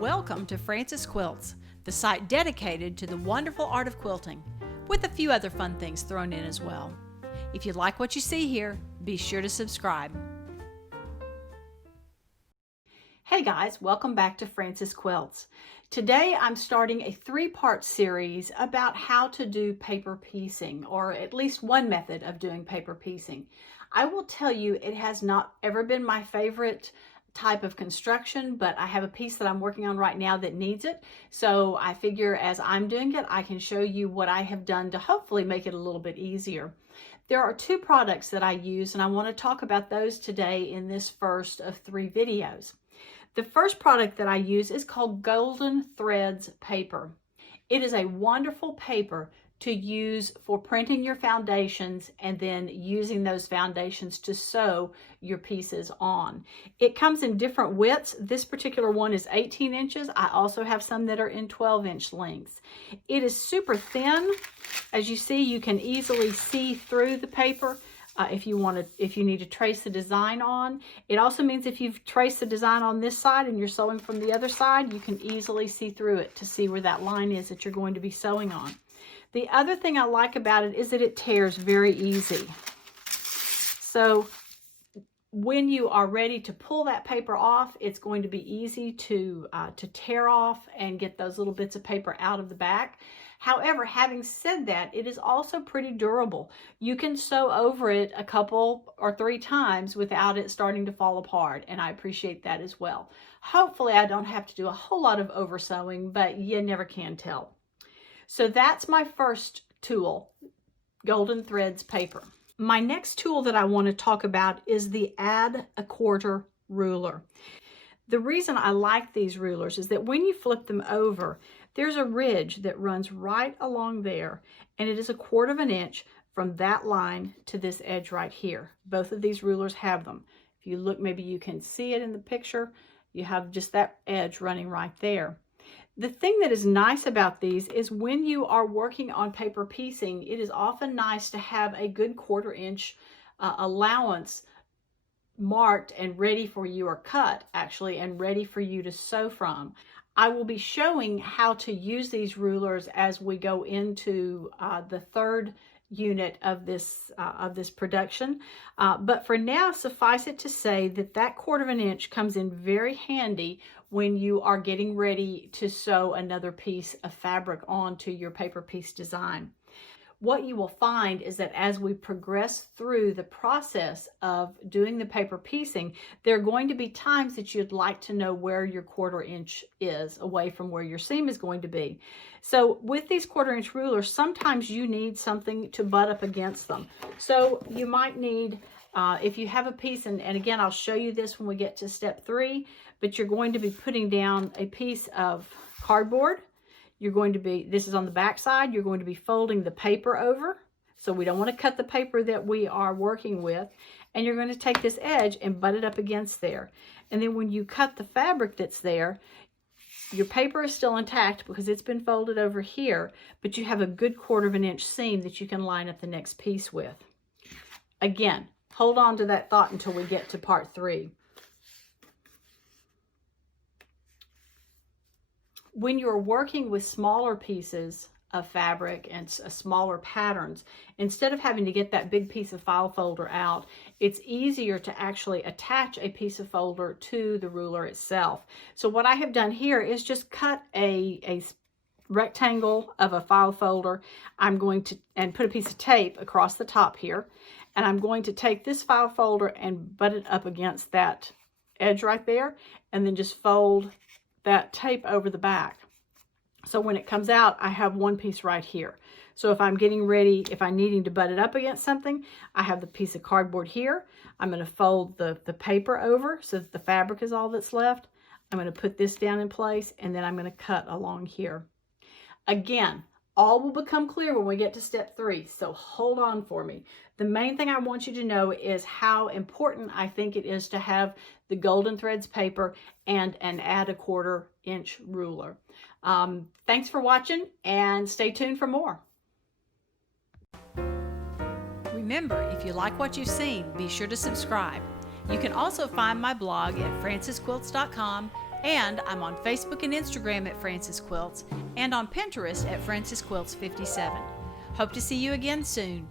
Welcome to Frances Quilts, the site dedicated to the wonderful art of quilting, with a few other fun things thrown in as well. If you like what you see here, be sure to subscribe. Hey guys, welcome back to Frances Quilts. Today I'm starting a three-part series about how to do paper piecing, or at least one method of doing paper piecing. I will tell you it has not ever been my favorite type of construction, but I have a piece that I'm working on right now that needs it. So I figure as I'm doing it, I can show you what I have done to hopefully make it a little bit easier. There are two products that I use, and I want to talk about those today in this first of three videos. The first product that I use is called Golden Threads paper. It is a wonderful paper to use for printing your foundations and then using those foundations to sew your pieces on. It comes in different widths. This particular one is 18 inches. I also have some that are in 12-inch lengths. It is super thin. As you see, you can easily see through the paper. If you need to trace the design on. It also means if you've traced the design on this side and you're sewing from the other side, you can easily see through it to see where that line is that you're going to be sewing on. The other thing I like about it is that it tears very easy. So when you are ready to pull that paper off, it's going to be easy to tear off and get those little bits of paper out of the back. However, having said that, it is also pretty durable. You can sew over it a couple or three times without it starting to fall apart, and I appreciate that as well. Hopefully, I don't have to do a whole lot of over sewing, but you never can tell. So that's my first tool, Golden Threads paper. My next tool that I want to talk about is the Add a Quarter ruler. The reason I like these rulers is that when you flip them over, there's a ridge that runs right along there, and it is 1/4 inch from that line to this edge right here. Both of these rulers have them. If you look, maybe you can see it in the picture. You have just that edge running right there. The thing that is nice about these is when you are working on paper piecing, it is often nice to have a good 1/4 inch allowance marked and ready for you, or cut actually, and ready for you to sew from. I will be showing how to use these rulers as we go into the third unit of this production, but for now, suffice it to say that that 1/4 inch comes in very handy when you are getting ready to sew another piece of fabric onto your paper piece design. What you will find is that as we progress through the process of doing the paper piecing, there are going to be times that you'd like to know where your 1/4 inch is away from where your seam is going to be. So with these 1/4 inch rulers, sometimes you need something to butt up against them. So you might need, if you have a piece, and again, I'll show you this when we get to step 3, but you're going to be putting down a piece of cardboard. You're going to be, this is on the back side, you're going to be folding the paper over. So we don't want to cut the paper that we are working with. And you're going to take this edge and butt it up against there. And then when you cut the fabric that's there, your paper is still intact because it's been folded over here, but you have a good 1/4 inch seam that you can line up the next piece with. Again, hold on to that thought until we get to part 3. When you're working with smaller pieces of fabric and smaller patterns, instead of having to get that big piece of file folder out, it's easier to actually attach a piece of folder to the ruler itself. So what I have done here is just cut a rectangle of a file folder. I'm going to put a piece of tape across the top here, and I'm going to take this file folder and butt it up against that edge right there, and then just fold that tape over the back. So when it comes out, I have one piece right here. So if I'm getting ready, if I'm needing to butt it up against something, I have the piece of cardboard here. I'm going to fold the paper over so that the fabric is all that's left. I'm going to put this down in place, and then I'm going to cut along here. Again, all will become clear when we get to step 3, so hold on for me. The main thing I want you to know is how important I think it is to have the Golden Threads paper and an Add a Quarter inch ruler. Thanks for watching, and stay tuned for more. Remember, if you like what you've seen, be sure to subscribe. You can also find my blog at francesquilts.com And I'm on Facebook and Instagram at Frances Quilts and on Pinterest at Frances Quilts 57. Hope to see you again soon.